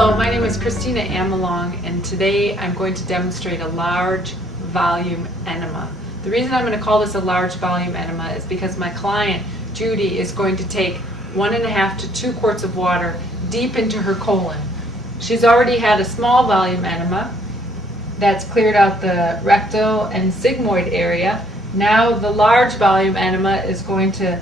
Hello, my name is Christina Amelong, and today I'm going to demonstrate a large volume enema. The reason I'm going to call this a large volume enema is because my client, Judy, is going to take 1.5 to 2 quarts of water deep into her colon. She's already had a small volume enema that's cleared out the rectal and sigmoid area. Now the large volume enema is going to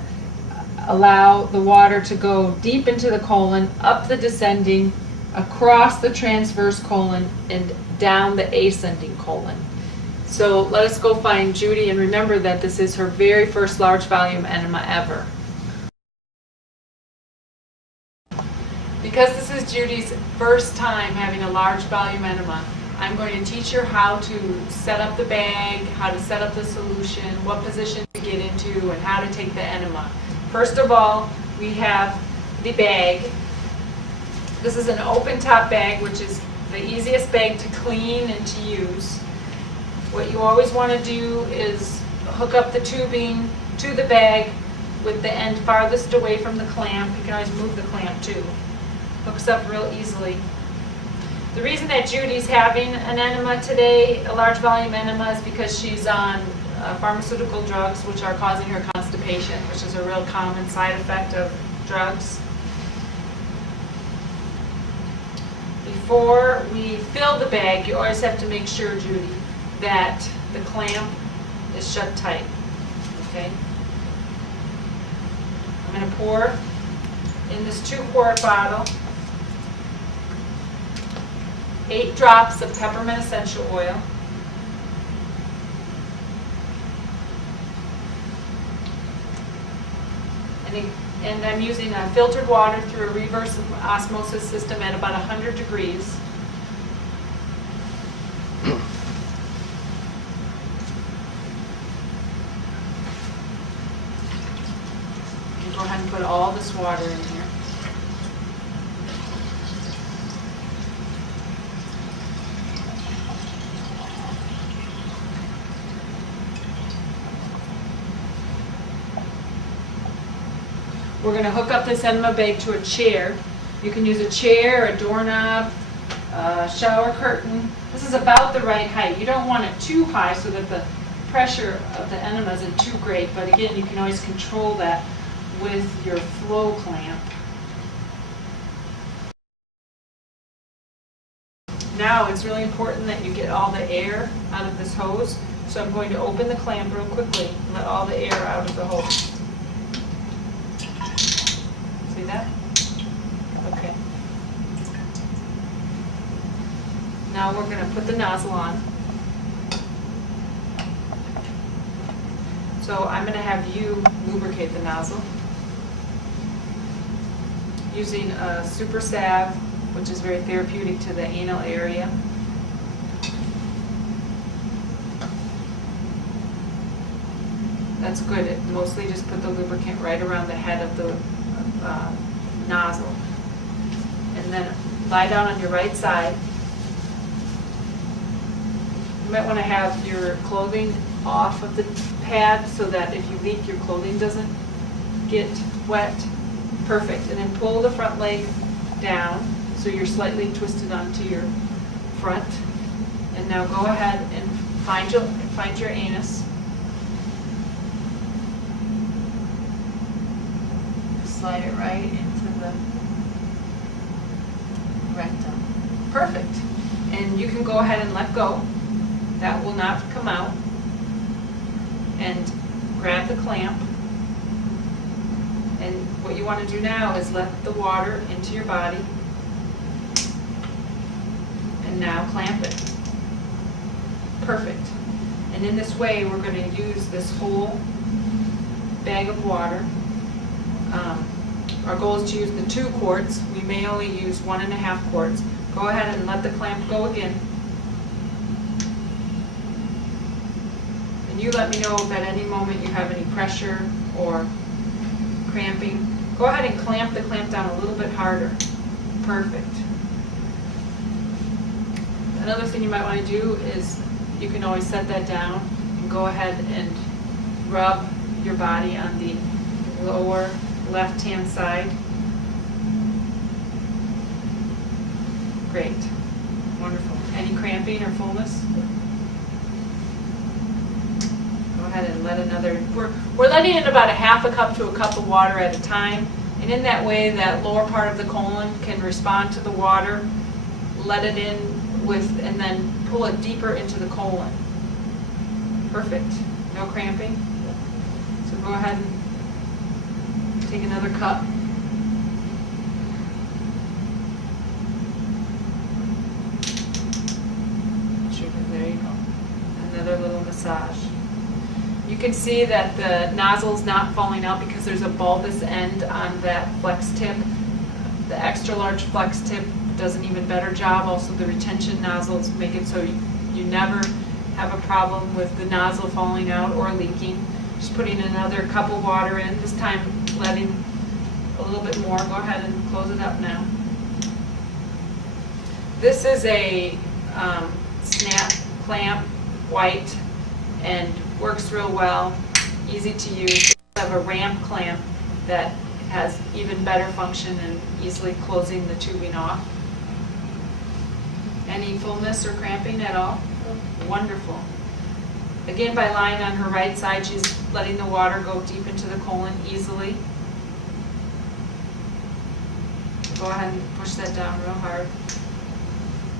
allow the water to go deep into the colon, up the descending, across the transverse colon, and down the ascending colon. So let us go find Judy, and remember that this is her very first large volume enema ever. Because this is Judy's first time having a large volume enema, I'm going to teach her how to set up the bag, how to set up the solution, what position to get into, and how to take the enema. First of all, we have the bag. This is an open top bag, which is the easiest bag to clean and to use. What you always want to do is hook up the tubing to the bag with the end farthest away from the clamp. You can always move the clamp too. Hooks up real easily. The reason that Judy's having an enema today, a large volume enema, is because she's on pharmaceutical drugs which are causing her constipation, which is a real common side effect of drugs. Before we fill the bag, you always have to make sure, Judy, that the clamp is shut tight. Okay? I'm going to pour in this 2-quart bottle 8 drops of peppermint essential oil. And I'm using filtered water through a reverse osmosis system at about 100 degrees. And go ahead and put all this water in here. We're going to hook up this enema bag to a chair. You can use a chair, a doorknob, a shower curtain. This is about the right height. You don't want it too high so that the pressure of the enema isn't too great, but again, you can always control that with your flow clamp. Now it's really important that you get all the air out of this hose, so I'm going to open the clamp real quickly and let all the air out of the hose. See that? Okay. Now we're going to put the nozzle on. So I'm going to have you lubricate the nozzle using a super salve, which is very therapeutic to the anal area. That's good. It mostly just put the lubricant right around the head of the nozzle. And then lie down on your right side. You might want to have your clothing off of the pad so that if you leak, your clothing doesn't get wet. Perfect. And then pull the front leg down so you're slightly twisted onto your front. And now go ahead and find your anus. Slide it right into the rectum. Perfect. And you can go ahead and let go. That will not come out. And grab the clamp. And what you want to do now is let the water into your body. And now clamp it. Perfect. And in this way, we're going to use this whole bag of water. Our goal is to use the 2 quarts. We may only use 1.5 quarts. Go ahead and let the clamp go again. And you let me know if at any moment you have any pressure or cramping. Go ahead and clamp the clamp down a little bit harder. Perfect. Another thing you might want to do is you can always set that down and go ahead and rub your body on the lower left-hand side. Great. Wonderful. Any cramping or fullness? Go ahead and let another, we're letting in about a half a cup to a cup of water at a time. And in that way, that lower part of the colon can respond to the water, let it in with, and then pull it deeper into the colon. Perfect. No cramping? So go ahead and take another cup. There you go. Another little massage. You can see that the nozzle's not falling out because there's a bulbous end on that flex tip. The extra large flex tip does an even better job. Also, the retention nozzles make it so you never have a problem with the nozzle falling out or leaking. Just putting another cup of water in, this time letting a little bit more. Go ahead and close it up now. This is a snap clamp, white, and works real well, easy to use. We have a ramp clamp that has even better function and easily closing the tubing off. Any fullness or cramping at all? Wonderful. Again, by lying on her right side, she's letting the water go deep into the colon easily. Go ahead and push that down real hard.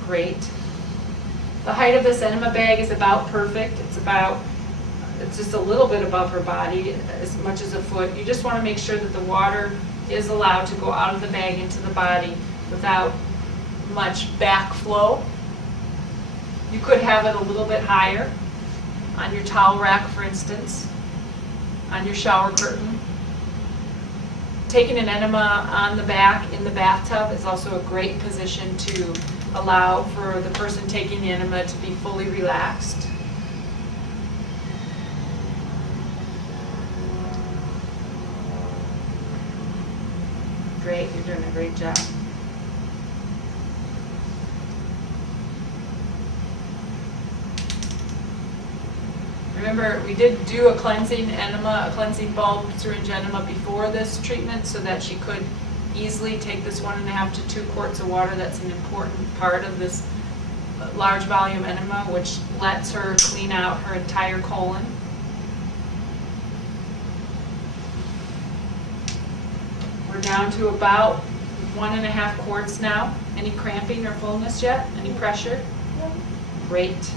Great. The height of this enema bag is about perfect. It's just a little bit above her body, as much as a foot. You just want to make sure that the water is allowed to go out of the bag into the body without much backflow. You could have it a little bit higher on your towel rack, for instance, on your shower curtain. Taking an enema on the back in the bathtub is also a great position to allow for the person taking the enema to be fully relaxed. Great, you're doing a great job. Remember, we did do a cleansing enema, a cleansing bulb syringe enema before this treatment so that she could easily take this 1.5 to 2 quarts of water. That's an important part of this large volume enema, which lets her clean out her entire colon. We're down to about 1.5 quarts now. Any cramping or fullness yet? Any pressure? Great.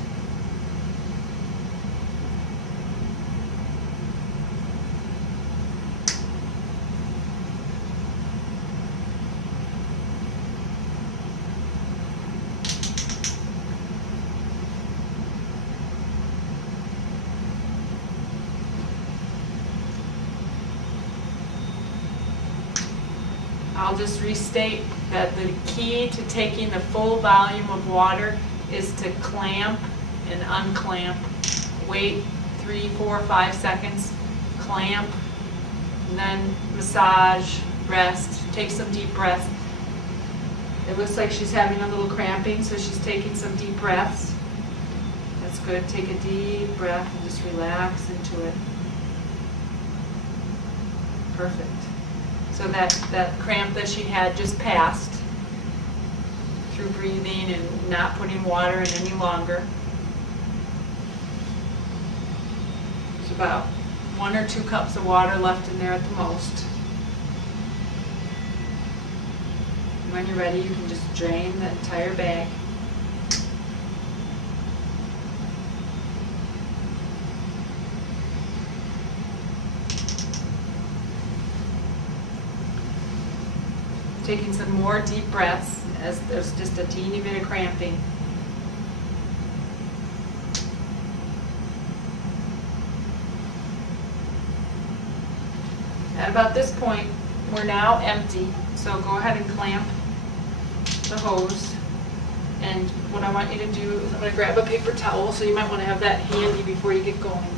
I'll just restate that the key to taking the full volume of water is to clamp and unclamp. Wait 3, 4, 5 seconds, clamp, and then massage, rest, take some deep breaths. It looks like she's having a little cramping, so she's taking some deep breaths. That's good. Take a deep breath and just relax into it. Perfect. So that cramp that she had just passed through breathing and not putting water in any longer. There's about 1 or 2 cups of water left in there at the most. When you're ready, you can just drain the entire bag. Taking some more deep breaths as there's just a teeny bit of cramping. At about this point, we're now empty, so go ahead and clamp the hose. And what I want you to do is I'm going to grab a paper towel, so you might want to have that handy before you get going.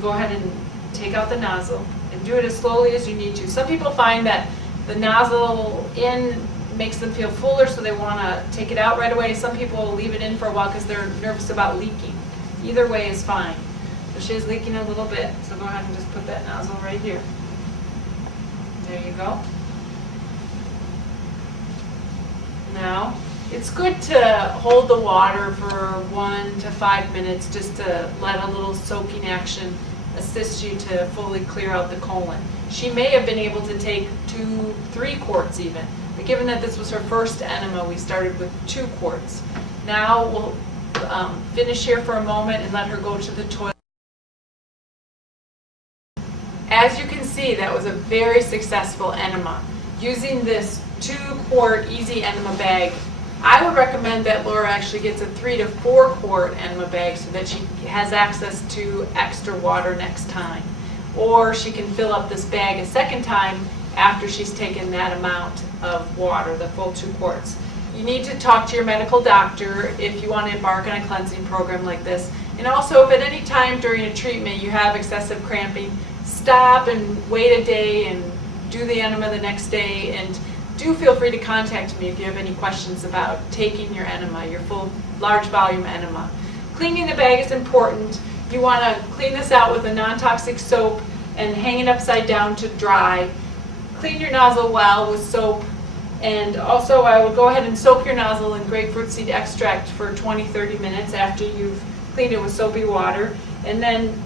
Go ahead and take out the nozzle. And do it as slowly as you need to. Some people find that the nozzle in makes them feel fuller, so they want to take it out right away. Some people will leave it in for a while because they're nervous about leaking. Either way is fine. So she is leaking a little bit, so go ahead and just put that nozzle right here. There you go. Now, it's good to hold the water for 1 to 5 minutes just to let a little soaking action assist you to fully clear out the colon. She may have been able to take 2, 3 quarts even, but given that this was her first enema, we started with 2 quarts. Now we'll finish here for a moment and let her go to the toilet. As you can see, that was a very successful enema. Using this 2-quart easy enema bag, I would recommend that Laura actually gets a 3 to 4 quart enema bag so that she has access to extra water next time. Or she can fill up this bag a second time after she's taken that amount of water, the full 2 quarts. You need to talk to your medical doctor if you want to embark on a cleansing program like this. And also, if at any time during a treatment you have excessive cramping, stop and wait a day and do the enema the next day. And do feel free to contact me if you have any questions about taking your enema, your full large volume enema. Cleaning the bag is important. You want to clean this out with a non-toxic soap and hang it upside down to dry. Clean your nozzle well with soap. And also, I would go ahead and soak your nozzle in grapefruit seed extract for 20-30 minutes after you've cleaned it with soapy water. And then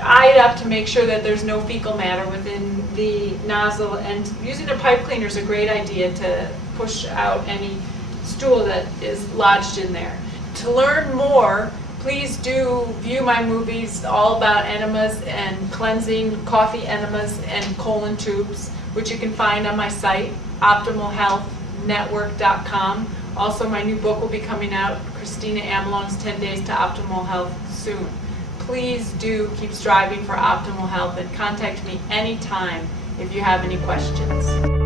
eye it up to make sure that there's no fecal matter within the nozzle. And using a pipe cleaner is a great idea to push out any stool that is lodged in there. To learn more, please do view my movies all about enemas and cleansing, coffee enemas and colon tubes, which you can find on my site, optimalhealthnetwork.com. Also, my new book will be coming out, Christina Amelong's 10 Days to Optimal Health, soon. Please do keep striving for optimal health and contact me anytime if you have any questions.